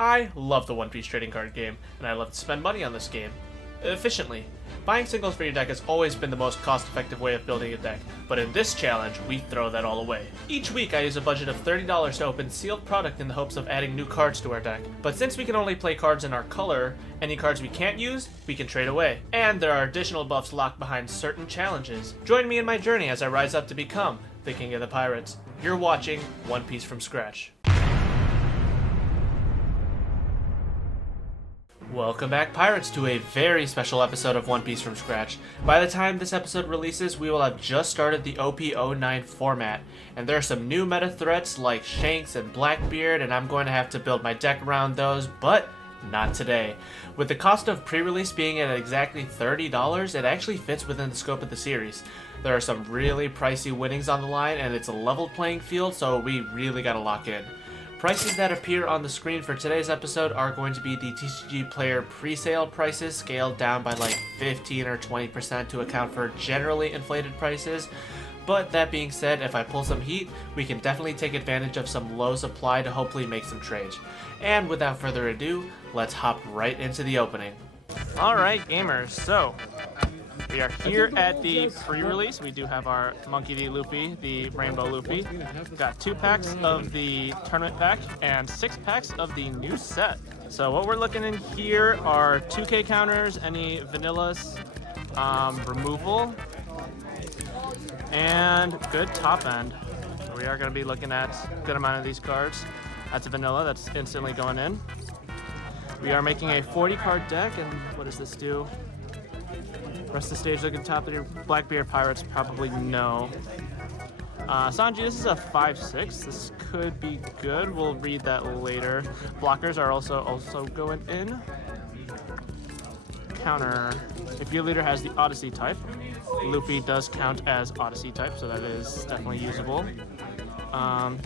I love the One Piece trading card game, and I love to spend money on this game efficiently. Buying singles for your deck has always been the most cost-effective way of building a deck, but in this challenge, we throw that all away. Each week, I use a budget of $30 to open sealed product in the hopes of adding new cards to our deck. But since we can only play cards in our color, any cards we can't use, we can trade away. And there are additional buffs locked behind certain challenges. Join me in my journey as I rise up to become the King of the Pirates. You're watching One Piece from Scratch. Welcome back, Pirates, to a very special episode of One Piece from Scratch. By the time this episode releases, we will have just started the OP09 format, and there are some new meta threats like Shanks and Blackbeard, and I'm going to have to build my deck around those, but not today. With the cost of pre-release being at exactly $30, it actually fits within the scope of the series. There are some really pricey winnings on the line, and it's a level playing field, so we really gotta lock in. Prices that appear on the screen for today's episode are going to be the TCG player pre-sale prices, scaled down by like 15 or 20% to account for generally inflated prices. But that being said, if I pull some heat, we can definitely take advantage of some low supply to hopefully make some trades. And without further ado, let's hop right into the opening. Alright gamers, so we are here at the pre-release. We do have our Monkey D. Luffy, the Rainbow Luffy. We've got 2 packs of the tournament pack and 6 packs of the new set. So what we're looking in here are 2K counters, any vanillas, removal, and good top end. So we are going to be looking at a good amount of these cards. That's a vanilla that's instantly going in. We are making a 40 card deck, and what does this do? Rest of the stage looking top of your Blackbeard Pirates, probably no. Sanji, this is a 5/6. This could be good. We'll read that later. Blockers are also going in. Counter. If your leader has the Odyssey type, Luffy does count as Odyssey type, so that is definitely usable.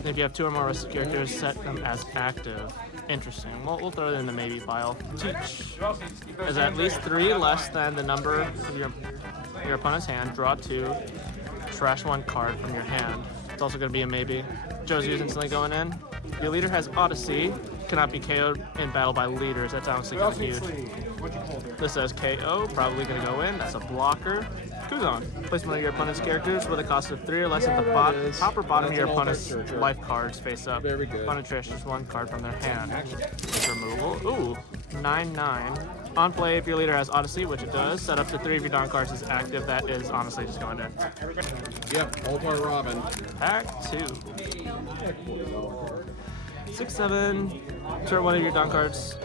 If you have 2 or more rested characters, set them as active. Interesting. We'll throw it in the maybe pile. Teach is at least 3 less than the number of your opponent's hand. Draw 2. Trash 1 card from your hand. It's also going to be a maybe. Josu's instantly going in. Your leader has Odyssey. Cannot be KO'd in battle by leaders. That's honestly kind of huge. This says KO. Probably going to go in. That's a blocker. Kuzan. Place one of your opponent's characters with a cost of 3 or less at the top or bottom of your opponent's life cards face up. Very good. Opponent trashes 1 card from their hand. Removal. Ooh, 9/9. On play, if your leader has Odyssey, which it does, set up to 3 of your Dawn cards as active. That is honestly just going in. Yep, Altar Robin. Pack 2. 6/7. Turn 1 of your Dawn cards.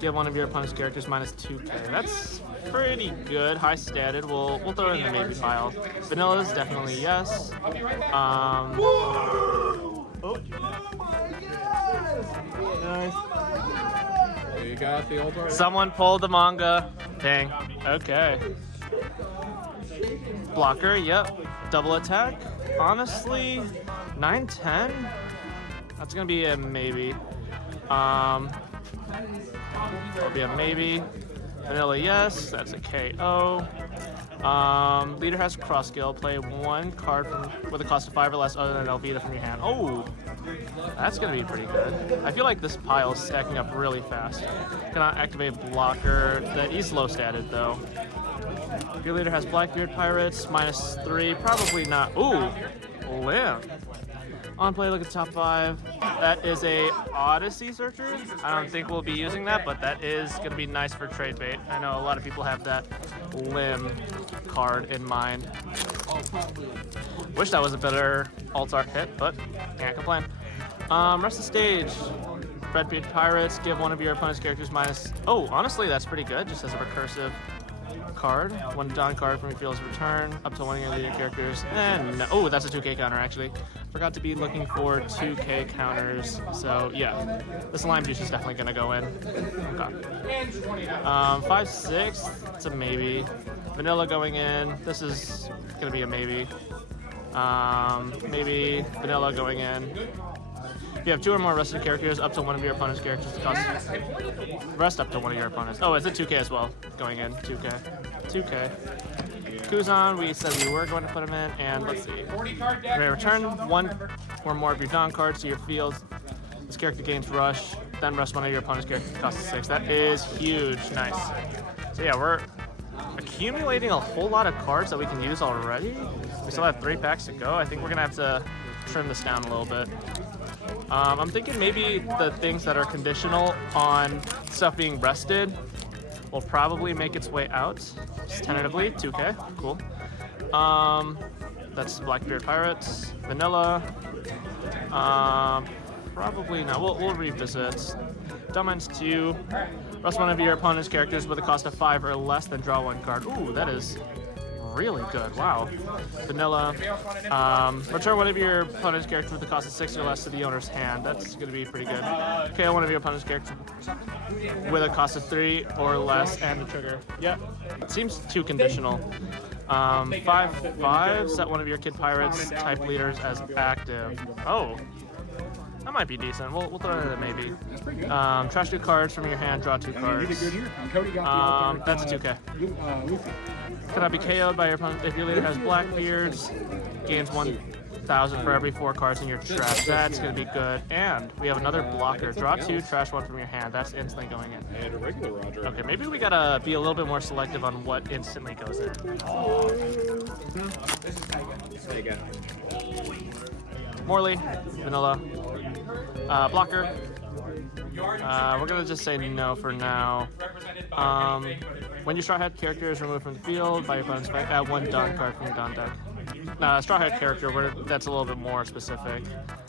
Give 1 of your opponent's characters minus 2k. That's pretty good. High statted. We'll throw it in the maybe pile. Vanillas, definitely yes. You got the Altar. Someone pulled the manga. Dang. Okay. Blocker, yep. Double attack. Honestly, 9/10. That's gonna be a maybe. That'll be a maybe. Vanilla, yes. That's a KO. Leader has cross skill. Play 1 card with a cost of 5 or less other than Elvita from your hand. Oh, that's gonna be pretty good. I feel like this pile is stacking up really fast. Cannot activate blocker. That is low statted though. If your leader has Blackbeard Pirates, minus 3. Probably not. Ooh, Limb. On play, look at top 5. That is a Odyssey Searcher. I don't think we'll be using that, but that is going to be nice for trade bait. I know a lot of people have that Limb card in mind. Wish that was a better alt-art hit, but can't complain. Rest of the stage. Blackbeard Pirates, give 1 of your opponent's characters minus... Oh, honestly, that's pretty good, just as a recursive card. 1 Dawn card from your field's return, up to 1 of your leader characters. And no, oh, that's a 2k counter actually. Forgot to be looking for 2k counters. So yeah, this lime juice is definitely gonna go in. Okay. 5/6, it's a maybe. Vanilla going in. This is gonna be a maybe. Maybe vanilla going in. If you have 2 or more rested characters, up to 1 of your opponent's characters cost rest up to 1 of your opponents. Oh, it's a 2k as well. Going in, 2k. Kuzan, we said we were going to put him in, and let's see. Return 1 or more of your Dawn cards to your field. This character gains Rush. then rest one of your opponent's characters cost 6. That is huge. Nice. So yeah, we're accumulating a whole lot of cards that we can use already. We still have 3 packs to go. I think we're gonna have to trim this down a little bit. I'm thinking maybe the things that are conditional on stuff being rested will probably make its way out. Just tentatively, 2K, cool. That's Blackbeard Pirates, Vanilla. Probably not. We'll revisit. Dominance 2. Rest one of your opponent's characters with a cost of 5 or less, then draw 1 card. Ooh, that is really good. Wow. Vanilla. Return one of your opponent's characters with a cost of 6 or less to the owner's hand. That's going to be pretty good. KO one of your opponent's characters with a cost of 3 or less and the trigger. Yep. It seems too conditional. 5/5. Set one of your Kid Pirates type leaders as active. Oh. That might be decent. We'll throw it in a maybe. That's pretty good. Trash 2 cards from your hand, draw 2 cards. Good here. Cody got That's a 2K. Luffy. Cannot be KO'd by your opponent if your leader has Blackbeards. Gains 1,000 for every 4 cards in your trash. That's going to be good. And we have another blocker. Draw 2, trash 1 from your hand. That's instantly going in. And a regular Roger. Okay, maybe we gotta be a little bit more selective on what instantly goes in. There you go. Morley, Vanilla, blocker. We're gonna just say no for now. When your Straw Hat character is removed from the field by your opponent's deck, add 1 Dawn card from your Dawn deck. Straw Hat character, that's a little bit more specific.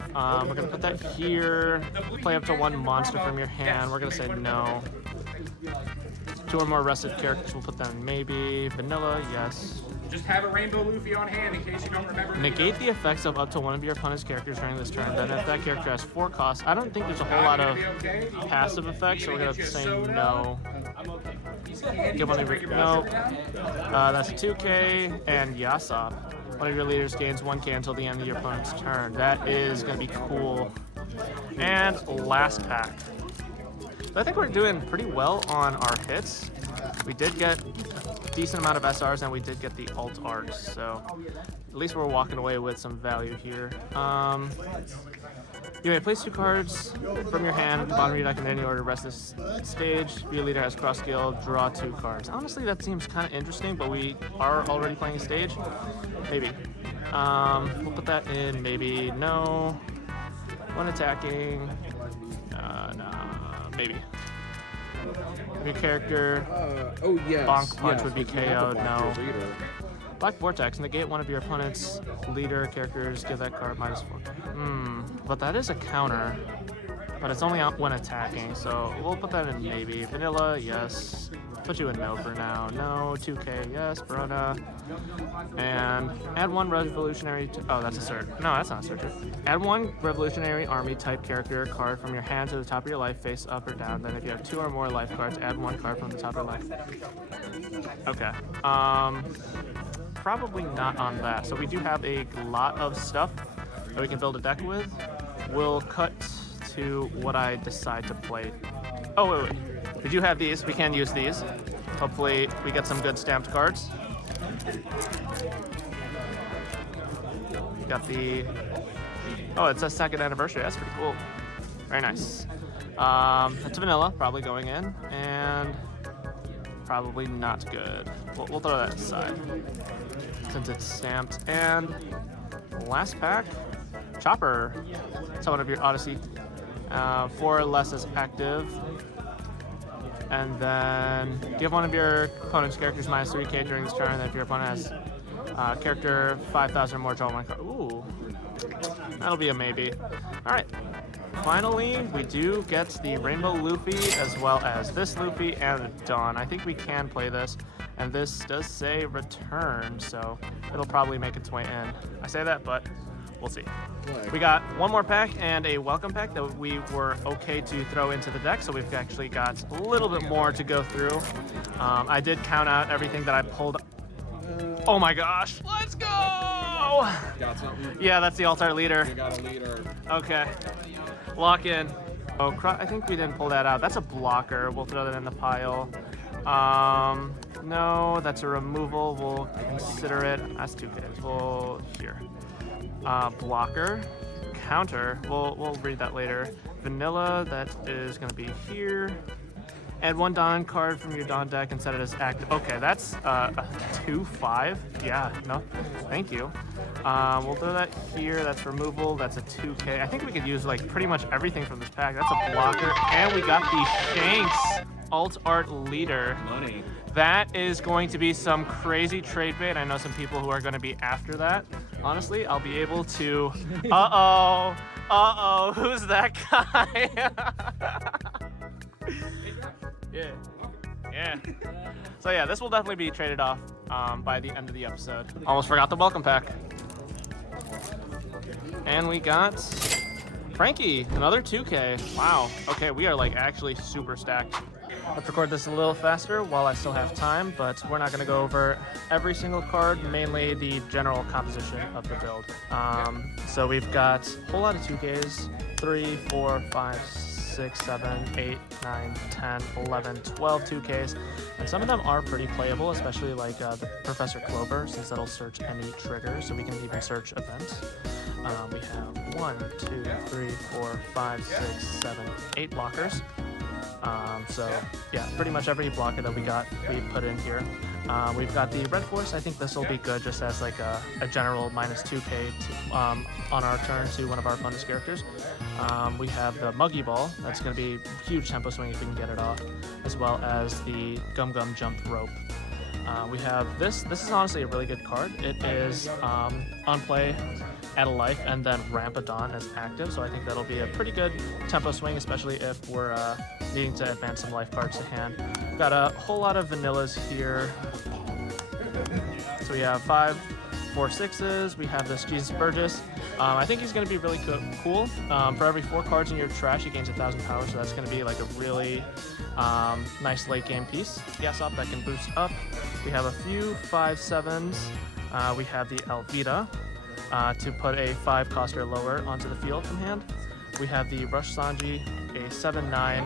We're gonna put that here. Play up to 1 monster from your hand. We're gonna say no. 2 or more rested characters, we'll put them in maybe. Vanilla, yes. Just have a Rainbow Luffy on hand in case you don't remember. Negate the effects of up to one of your opponent's characters during this turn. Then if that character has 4 costs, I don't think there's a whole lot of passive effects, so we're gonna have to say no. Give one of your no. That's 2K and Yasop. One of your leaders gains 1K until the end of your opponent's turn. That is gonna be cool. And last pack. So I think we're doing pretty well on our hits. We did get a decent amount of SRs and we did get the alt arts, so at least we're walking away with some value here. You may place 2 cards from your hand at the bottom of your deck in any order. Rest this stage. If your leader has cross skill, draw 2 cards. Honestly, that seems kind of interesting, but we are already playing a stage. Maybe. We'll put that in maybe. No. 1 attacking. No. Maybe. If your character Oh, yes. Bonk Punch yes, would be but you have KO'd. to No. block your leader. Black Vortex. Negate one of your opponent's leader characters. Give that card -4. But that is a counter. But it's only out when attacking, so we'll put that in maybe. Vanilla, yes. Put you in no for now. No. 2K, yes. Verona. And add 1 revolutionary. Oh, that's a search. No, that's not a search. Add 1 revolutionary army type character card from your hand to the top of your life, face up or down. Then if you have 2 or more life cards, add 1 card from the top of your life. Okay. Probably not on that. So we do have a lot of stuff that we can build a deck with. We'll cut to what I decide to play. Oh, wait. We do have these. We can use these. Hopefully we get some good stamped cards. Got the... Oh, it's a 2nd anniversary. That's pretty cool. Very nice. It's vanilla, probably going in. And probably not good. We'll throw that aside since it's stamped. And last pack, Chopper. So one of your Odyssey. 4 or less is active. And then give one of your opponent's characters minus 3K during this turn. And if your opponent has character 5,000 or more, draw 1 card. Ooh, that'll be a maybe. All right. Finally, we do get the Rainbow Luffy as well as this Luffy and Dawn. I think we can play this, and this does say return, so it'll probably make its way in. I say that, but we'll see. We got 1 more pack and a welcome pack that we were okay to throw into the deck, so we've actually got a little bit more to go through. I did count out everything that I pulled. Oh my gosh, let's go! Got something? Yeah, that's the alt-art leader. You got a leader. Okay, lock in. Oh, I think we didn't pull that out. That's a blocker. We'll throw that in the pile. No, that's a removal. We'll consider it. That's 2 kids. We'll here. Blocker, counter. We'll read that later. vanilla that is going to be here. Add 1 Dawn card from your Dawn deck and set it as active. Okay, that's a 2/5. Yeah, no, thank you. We'll throw that here. That's removal. That's a 2K. I think we could use like pretty much everything from this pack. That's a blocker. And we got the Shanks Alt Art Leader. Money. That is going to be some crazy trade bait. I know some people who are going to be after that. Honestly, I'll be able to... Uh-oh, who's that guy? Yeah. So yeah, this will definitely be traded off by the end of the episode. Almost forgot the welcome pack. And we got Frankie, another 2K. Wow. Okay, we are like actually super stacked. Let's record this a little faster while I still have time, but we're not going to go over every single card, mainly the general composition of the build. So we've got a whole lot of 2Ks, 3, 4, 5, 6, 7, 8, 9, 10, 11, 12 2Ks, and some of them are pretty playable, especially like the Professor Clover, since that'll search any trigger, so we can even search events. We have 1, 2, 3, 4, 5, 6, 7, 8 blockers. So yeah, pretty much every blocker that we put in here. We've got the Red Force. I think this will be good just as like a general minus 2K on our turn to one of our opponent's characters. We have the Muggy Ball. That's going to be a huge tempo swing if we can get it off, as well as the Gum Gum Jump Rope. We have this. This is honestly a really good card. It is on play, add a life, and then ramp a Dawn as active. So I think that'll be a pretty good tempo swing, especially if we're needing to advance some life cards to hand. We've got a whole lot of vanillas here. So we have 5, 4 6s. We have this Jesus Burgess. I think he's going to be really cool. For every 4 cards in your trash, he gains 1,000 power. So that's going to be like a really nice late game piece. Yasop that can boost up. We have a few 5 7s. We have the Elvita to put a 5 cost or lower onto the field from hand. We have the Rush Sanji, a 7/9,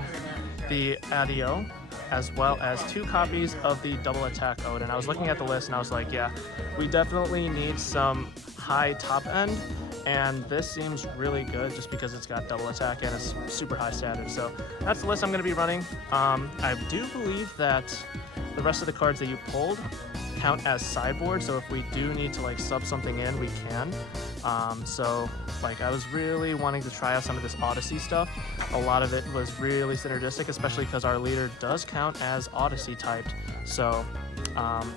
the Adio, as well as 2 copies of the Double Attack Ode. And I was looking at the list and I was like, yeah, we definitely need some high top end. And this seems really good just because it's got double attack and it's super high status. So that's the list I'm going to be running. I do believe that the rest of the cards that you pulled count as sideboard. So if we do need to like sub something in, we can. So like I was really wanting to try out some of this Odyssey stuff. A lot of it was really synergistic, especially because our leader does count as Odyssey typed. So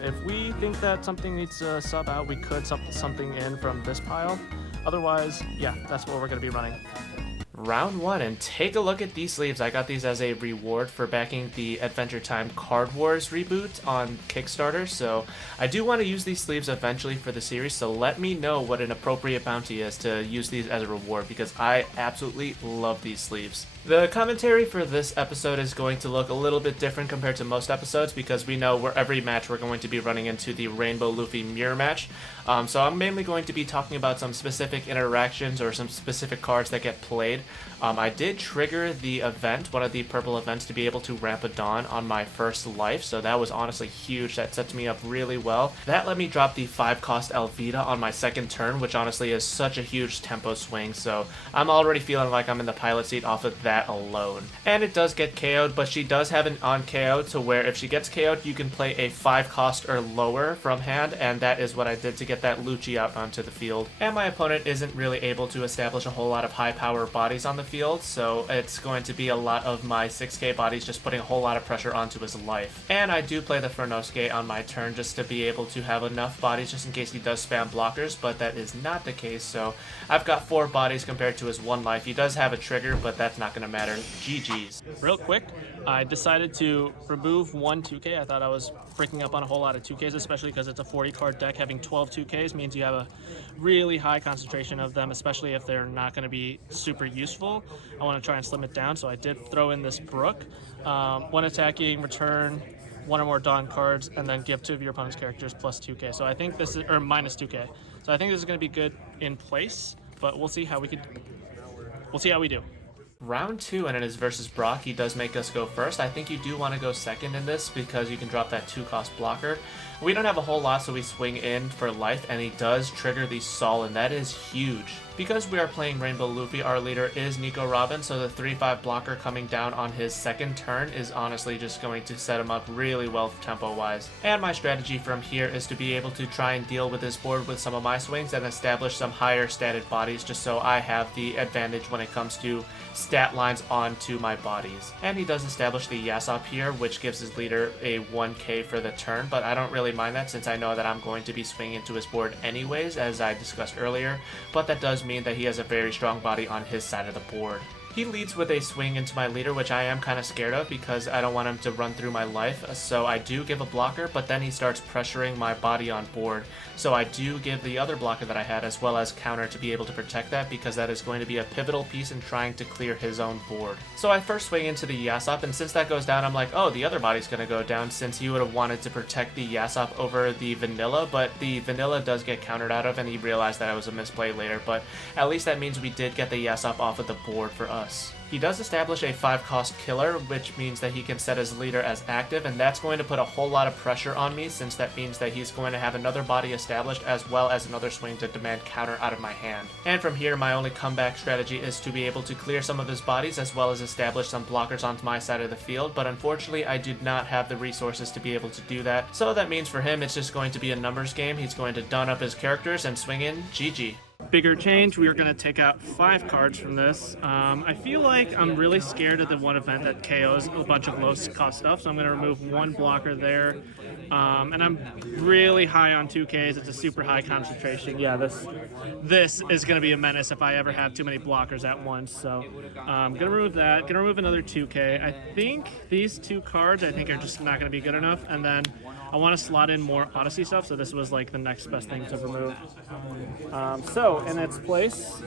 if we think that something needs to sub out, we could sub something in from this pile. Otherwise, yeah, that's what we're going to be running. Round 1, and take a look at these sleeves. I got these as a reward for backing the Adventure Time Card Wars reboot on Kickstarter, so I do want to use these sleeves eventually for the series, so let me know what an appropriate bounty is to use these as a reward, because I absolutely love these sleeves. The commentary for this episode is going to look a little bit different compared to most episodes because we know every match we're going to be running into the Rainbow Luffy mirror match. So I'm mainly going to be talking about some specific interactions or some specific cards that get played. I did trigger the event, one of the purple events, to be able to ramp a Dawn on my first life, so that was honestly huge. That sets me up really well. That let me drop the 5-cost Elvita on my second turn, which honestly is such a huge tempo swing, so I'm already feeling like I'm in the pilot seat off of that alone. And it does get KO'd, but she does have an on KO to where if she gets KO'd, you can play a 5-cost or lower from hand, and that is what I did to get that Lucci out onto the field. And my opponent isn't really able to establish a whole lot of high power bodies on the field, so it's going to be a lot of my 6K bodies just putting a whole lot of pressure onto his life. And I do play the Furnosuke on my turn just to be able to have enough bodies just in case he does spam blockers, but that is not the case, so I've got 4 bodies compared to his 1 life. He does have a trigger, but that's not going to matter. GG's. Real quick, I decided to remove 1 2K. I thought I was freaking up on a whole lot of 2Ks, especially because it's a 40 card deck. Having 12 2Ks means you have a really high concentration of them, especially if they're not going to be super useful. I want to try and slim it down, so I did throw in this Brook. 1 attacking, return 1 or more Dawn cards, and then give 2 of your opponent's characters plus 2K. So I think this is, or minus 2K. So I think this is going to be good in place, but we'll see how we do. Round 2, and it is versus Brock. He does make us go first. I think you do want to go second in this because you can drop that 2-cost blocker. We don't have a whole lot, so we swing in for life, and he does trigger the Sol, and that is huge. Because we are playing Rainbow Luffy, our leader is Nico Robin, so the 3-5 blocker coming down on his second turn is honestly just going to set him up really well tempo-wise. And my strategy from here is to be able to try and deal with this board with some of my swings and establish some higher statted bodies just so I have the advantage when it comes to stat lines onto my bodies. And he does establish the Yasop here, which gives his leader a 1k for the turn, but I don't really mind that since I know that I'm going to be swinging into his board anyways, as I discussed earlier, but that does mean that he has a very strong body on his side of the board. He leads with a swing into my leader, which I am kind of scared of because I don't want him to run through my life, so I do give a blocker, but then he starts pressuring my body on board, so I do give the other blocker that I had as well as counter to be able to protect that because that is going to be a pivotal piece in trying to clear his own board. So I first swing into the Yasop, and since that goes down, I'm like, oh, the other body's going to go down since he would have wanted to protect the Yasop over the Vanilla, but the Vanilla does get countered out of, and he realized that it was a misplay later, but at least that means we did get the Yasop off of the board for us. He does establish a 5-cost killer, which means that he can set his leader as active, and that's going to put a whole lot of pressure on me since that means that he's going to have another body established as well as another swing to demand counter out of my hand. And from here, my only comeback strategy is to be able to clear some of his bodies as well as establish some blockers onto my side of the field, but unfortunately I did not have the resources to be able to do that, so that means for him it's just going to be a numbers game. He's going to done up his characters and swing in GG. Bigger change, we are going to take out 5 cards from this. I feel like I'm really scared of the one event that KOs a bunch of low cost stuff, so I'm going to remove 1 blocker there. And I'm really high on 2Ks. It's a super high concentration. Yeah, this is going to be a menace if I ever have too many blockers at once. So I'm going to remove that. Going to remove another 2K. I think these 2 cards are just not going to be good enough. And then I want to slot in more Odyssey stuff, so this was like the next best thing to remove. So in its place,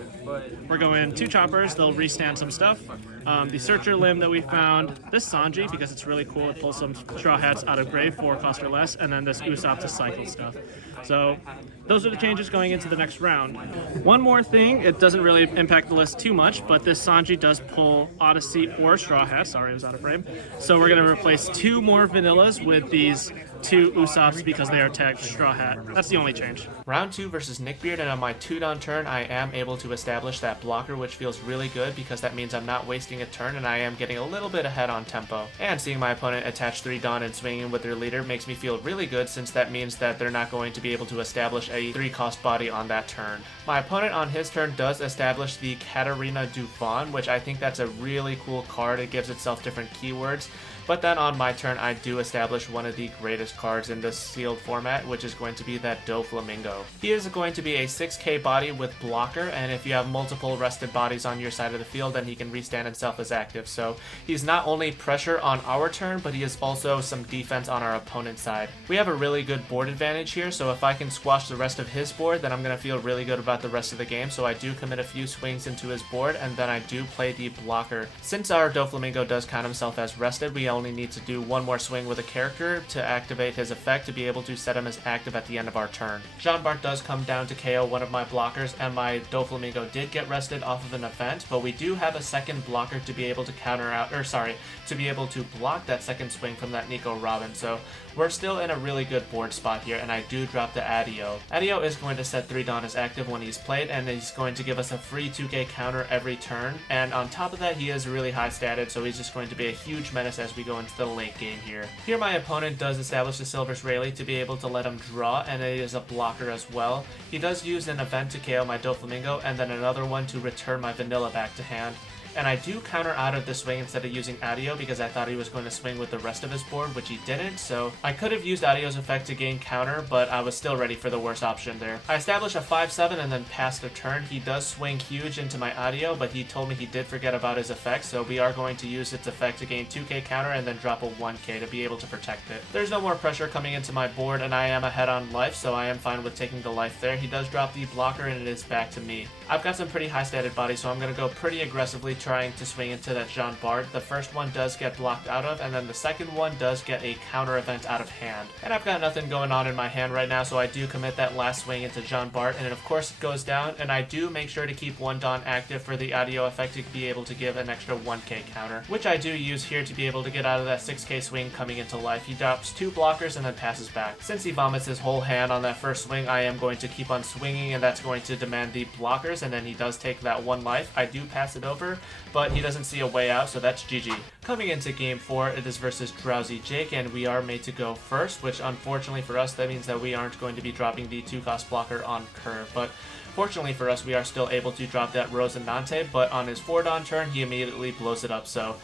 we're going 2 choppers. They'll restand some stuff. The Searcher Limb that we found, this Sanji, because it's really cool, it pulls some Straw Hats out of grave, 4 cost or less, and then this Usopp to cycle stuff. So those are the changes going into the next round. One more thing, it doesn't really impact the list too much, but this Sanji does pull Odyssey or Straw Hat. Sorry, it was out of frame. So we're going to replace 2 more Vanillas with these 2 Usopps because they are tagged Straw Hat. That's the only change. Round 2 versus Nickbeard, and on my 2-down turn, I am able to establish that blocker, which feels really good because that means I'm not wasting a turn and I am getting a little bit ahead on tempo. And seeing my opponent attach 3 Dawn and swinging with their leader makes me feel really good since that means that they're not going to be able to establish a 3-cost body on that turn. My opponent on his turn does establish the Katarina Duvon, which I think that's a really cool card. It gives itself different keywords. But then on my turn, I do establish one of the greatest cards in the sealed format, which is going to be that Doflamingo. He is going to be a 6k body with blocker, and if you have multiple rested bodies on your side of the field, then he can restand himself as active. So he's not only pressure on our turn, but he is also some defense on our opponent's side. We have a really good board advantage here, so if I can squash the rest of his board, then I'm going to feel really good about the rest of the game. So I do commit a few swings into his board, and then I do play the blocker. Since our Doflamingo does count himself as rested, we only need to do 1 more swing with a character to activate his effect to be able to set him as active at the end of our turn. Jean Bart does come down to KO one of my blockers, and my Doflamingo did get rested off of an event, but we do have a second blocker to be able to to be able to block that second swing from that Nico Robin. So we're still in a really good board spot here, and I do drop the Adio. Adio is going to set 3 Dawn as active when he's played, and he's going to give us a free 2k counter every turn, and on top of that, he is really high statted, so he's just going to be a huge menace as we go into the late game here. Here my opponent does establish the Silver's Rayleigh to be able to let him draw, and it is a blocker as well. He does use an event to KO my Doflamingo, and then another one to return my Vanilla back to hand. And I do counter out of the swing instead of using Adio because I thought he was going to swing with the rest of his board, which he didn't, so I could have used Adio's effect to gain counter, but I was still ready for the worst option there. I established a 5-7 and then passed a turn. He does swing huge into my Adio, but he told me he did forget about his effect, so we are going to use its effect to gain 2k counter and then drop a 1k to be able to protect it. There's no more pressure coming into my board, and I am ahead on life, so I am fine with taking the life there. He does drop the blocker, and it is back to me. I've got some pretty high statted bodies, so I'm going to go pretty aggressively trying to swing into that Jean Bart. The first one does get blocked out of, and then the second one does get a counter event out of hand. And I've got nothing going on in my hand right now, so I do commit that last swing into Jean Bart, and of course it goes down, and I do make sure to keep one Don active for the audio effect to be able to give an extra 1k counter, which I do use here to be able to get out of that 6k swing coming into life. He drops 2 blockers and then passes back. Since he vomits his whole hand on that first swing, I am going to keep on swinging, and that's going to demand the blockers, and then he does take that 1 life. I do pass it over, but he doesn't see a way out, so that's GG. Coming into game 4, it is versus Drowsy Jake, and we are made to go first, which unfortunately for us, that means that we aren't going to be dropping the 2-cost blocker on curve, but fortunately for us, we are still able to drop that Rosinante, but on his 4-Don turn, he immediately blows it up, so,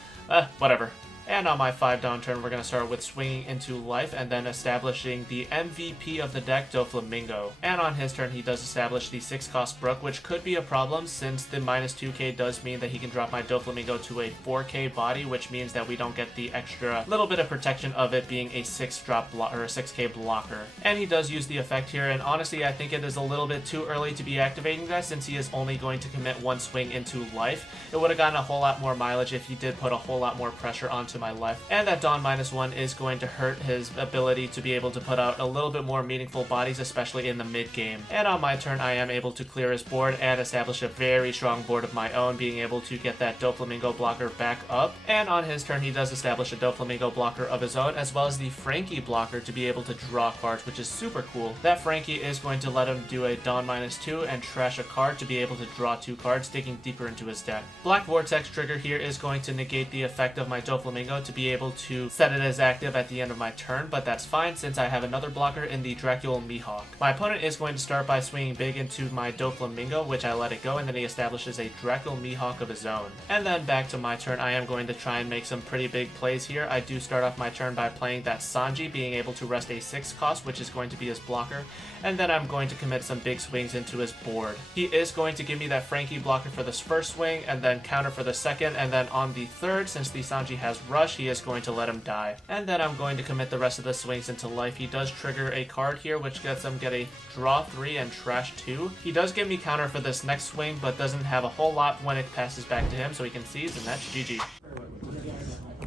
whatever. And on my 5-Don turn, we're going to start with swinging into life and then establishing the MVP of the deck, Doflamingo. And on his turn, he does establish the 6-cost Brook, which could be a problem since the minus 2k does mean that he can drop my Doflamingo to a 4k body, which means that we don't get the extra little bit of protection of it being a 6-drop or a 6k blocker. And he does use the effect here, and honestly, I think it is a little bit too early to be activating that since he is only going to commit 1 swing into life. It would have gotten a whole lot more mileage if he did put a whole lot more pressure onto my life, and that Don -1 is going to hurt his ability to be able to put out a little bit more meaningful bodies, especially in the mid game. And on my turn, I am able to clear his board and establish a very strong board of my own, being able to get that Doflamingo blocker back up. And on his turn, he does establish a Doflamingo blocker of his own, as well as the Frankie blocker to be able to draw cards, which is super cool. That Frankie is going to let him do a Don -2 and trash a card to be able to draw 2 cards, digging deeper into his deck. Black Vortex trigger here is going to negate the effect of my Doflamingo to be able to set it as active at the end of my turn, but that's fine since I have another blocker in the Dracula Mihawk. My opponent is going to start by swinging big into my Doflamingo, which I let it go, and then he establishes a Dracula Mihawk of his own. And then back to my turn, I am going to try and make some pretty big plays here. I do start off my turn by playing that Sanji, being able to rest a 6-cost, which is going to be his blocker, and then I'm going to commit some big swings into his board. He is going to give me that Frankie blocker for this first swing, and then counter for the second, and then on the third, since the Sanji has rush, he is going to let him die. And then I'm going to commit the rest of the swings into life. He does trigger a card here, which gets him get a draw 3 and trash 2. He does give me counter for this next swing, but doesn't have a whole lot when it passes back to him, so he can seize, and that's GG.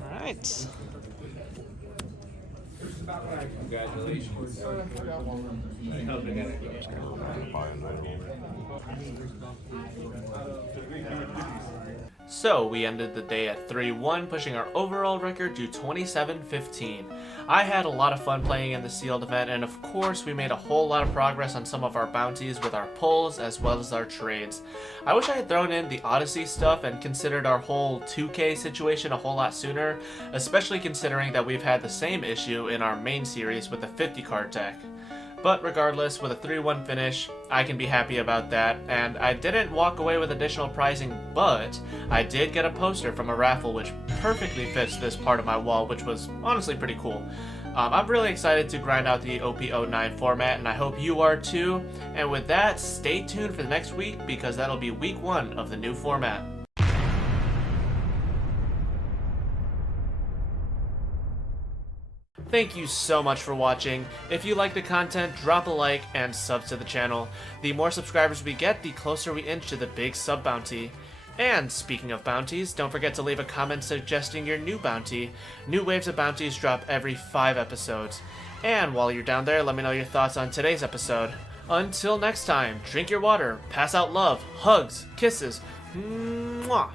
Alright. Congratulations. So we ended the day at 3-1, pushing our overall record to 27-15. I had a lot of fun playing in the sealed event, and of course we made a whole lot of progress on some of our bounties with our pulls as well as our trades. I wish I had thrown in the Odyssey stuff and considered our whole 2k situation a whole lot sooner, especially considering that we've had the same issue in our main series with the 50 card deck. But regardless, with a 3-1 finish, I can be happy about that, and I didn't walk away with additional prizing, but I did get a poster from a raffle which perfectly fits this part of my wall, which was honestly pretty cool. I'm really excited to grind out the OP09 format, and I hope you are too. And with that, stay tuned for the next week, because that'll be week 1 of the new format. Thank you so much for watching. If you like the content, drop a like and sub to the channel. The more subscribers we get, the closer we inch to the big sub bounty. And speaking of bounties, don't forget to leave a comment suggesting your new bounty. New waves of bounties drop every 5 episodes. And while you're down there, let me know your thoughts on today's episode. Until next time, drink your water, pass out love, hugs, kisses, mwah.